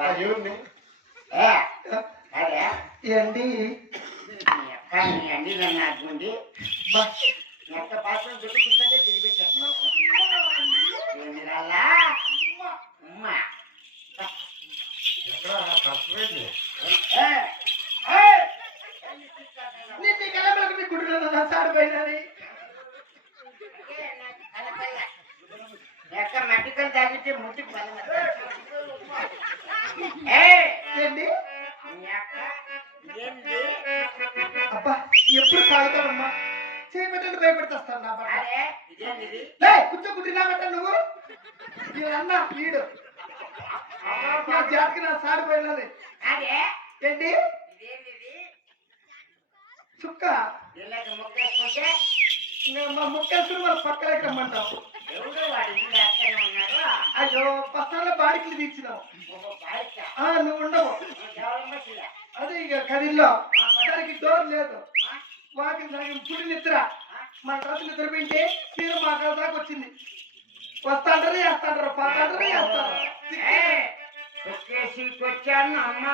అదే ఏంటి అన్ని నన్ను అడ్డుండి ఎంత పాత్రం దుడ్డు కూర్చంటే తిరిగిపెట్టాను ఏందిరాలా అమ్మా ఎక్కడ మట్టికలు తాగితే ముట్టికి ఏంటి ఏంది అబ్బా ఎప్పుడు తాగుతావమ్మా చేయబెట్టండి భయపెడతాస్తాను నా బట్ట ఇదేంది కూర్చోకుంటే నా బట్ట నువ్వు అన్న వీడు నా జాతికి నా సాడిపోయినది అదే ఏంటి ఇదేంది చుక్క ఇలాగ ముక్కేసుకుంటే మా ముక్కేసుకుని మన పక్కన ఎక్కమంటావు ఎవరు వాడు ఇల్లు ఎక్కడ ఉన్నారు అయ్యో బస్తాల్లో బాడికలు తీర్చినావు నువ్వు ఉండవు అదే ఇక కదిల్లో దానికి డోర్ లేదు వాకి పుడి నిద్ర మా కాసు నిద్రపోయింటే తీరు మా కాదు దాకా వచ్చింది వస్తాంటారు వేస్తాంటారు పోతాంటారు వేస్తారు వచ్చాను అమ్మ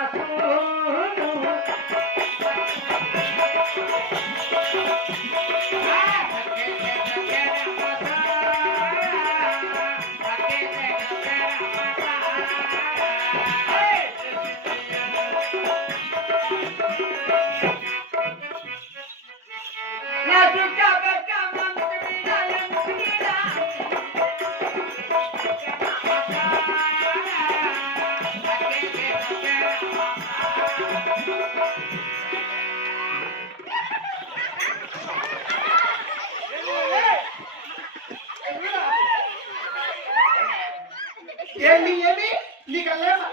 ఏంటి ఏమి నీకు అల్లేమా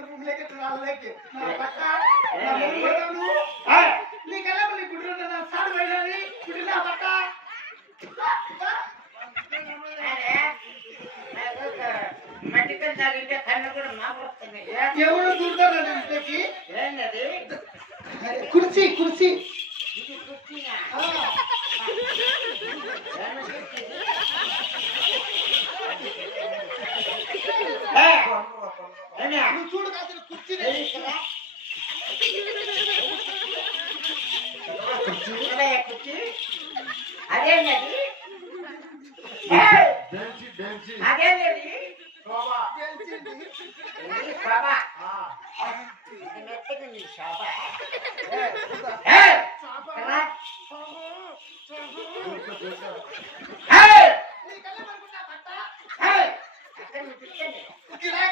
భూమిలోకి రాళ్ళకి నీకెళ్ళమా నీ గుడ్డు నా సాడు పోయినది గుడ్డి నా బట్ట మట్టికలు తాగింటే కన్ను కూడా మాకొస్తున్నాయి ఎవరు చూడతారండి ఇంట్లోకి ఏంటది కుర్చీ కుర్చీ ఇది కుర్చీనా నువ్వు చూడు కాదు కుర్చీ కుర్చీ అదేంటది అదేంటది శోభ మెత్తగా శోభ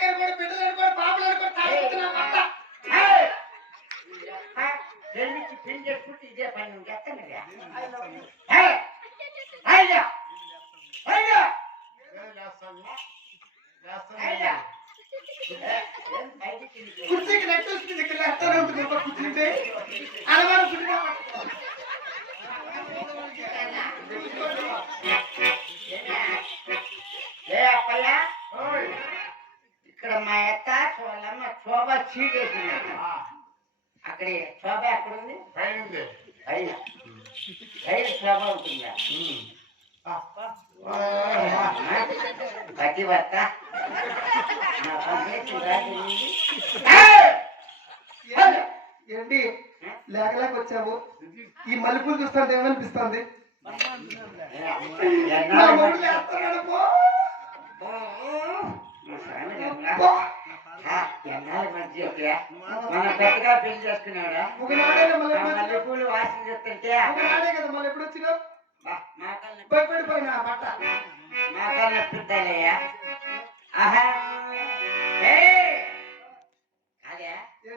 ఇదే పని నువ్వు ఎత్తనగా కుర్చీకి నెట్ వస్తుంది ఇక్కడ ఎత్తానే ఉంటుంది కూర్చుంటే అలవాటు పుట్టిన ఇక్కడ మా అత్త వాళ్ళమ్మ శోభ చీటేసింది అక్కడ శోభ ఎక్కడుంది పైన శోభ ఉంటుందా ప్రతి భర్త ఏంటి లేకలేక వచ్చావు ఈ మల్లెపూలు చూస్తుంటే ఏమనిపిస్తుంది మన పెద్దగా పెళ్లి చేసుకున్నాడా మల్లెపూలు వాసన చెప్తుంటే మళ్ళీ ఎప్పుడు వచ్చినావు మాకల్ భయపడిపోయినా బట్ట మాకల్ నొప్పిద్దాలయ్యా